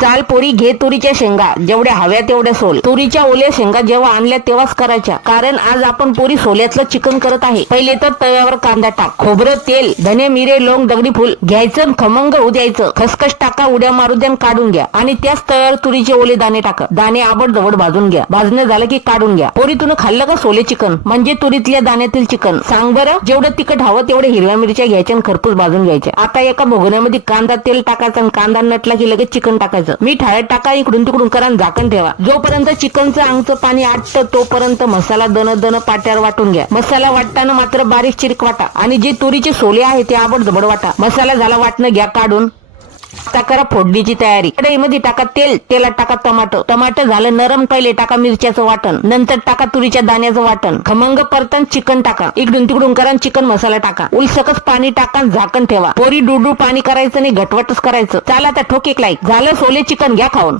चाल पोरी घे तुरीच्या शेंगा, जेवढ्या हव्या तेवढ्या सोल. तुरीच्या ओल्या शेंगा जेव्हा आणल्या तेव्हाच करायच्या, कारण आज आपण पोरी सोल्यातलं चिकन करत आहे. पहिले तर तव्यावर कांदा टाक, खोबरं, तेल, धने, मिरे, लोंग, दगडी फूल घ्यायचं, खमंग होऊ द्यायचं. खसखस टाका, उड्या मारू द्या, काढून घ्या. आणि त्याच तव्यावर तुरीचे ओले दाणे टाका. दाणे आबड जवळ भाजून घ्या. भाजणं झालं की काढून घ्या. पोरी तुनं खाल्लं का सोले चिकन, म्हणजे तुरीतल्या दाण्यातील चिकन? सांग बरं. जेवढं तिखट हवं तेवढे हिरव्या मिरच्या घ्यायच्या आणि खरपूस भाजून घ्यायच्या. आता एका भगोन्यामध्ये कांदा, तेल टाकायचं आणि कांदा नटला की लगेच चिकन टाकायचं. मीठ, हळद टाका, इकडून तिकडून करा, झाकण ठेवा. जोपर्यंत चिकनचं अंगचं पाणी आटतं तोपर्यंत मसाला दन पाट्यावर वाटून घ्या. मसाला वाटताना मात्र बारीक चिरीक वाटा आणि जे तुरीचे सोले आहे ते आबड जबड वाटा. मसाला झाला वाटणं घ्या काढून. आता करा फोडणीची तयारी. कढईमध्ये टाका तेल, तेलात टाका टमाटर झालं नरम, पहिले टाका मिरच्याचं वाटण, नंतर टाका तुरीच्या दाण्याचं वाटण. खमंग परतन चिकन टाका, इकडून तिकडून करा, चिकन मसाला टाका, उलसकच पाणी टाका, झाकण ठेवा. पोरी डुडू पाणी करायचं नाही, घटवटच करायचं. चला आता ठोक एक लाईक. झालं सोले चिकन, घ्या खाऊन.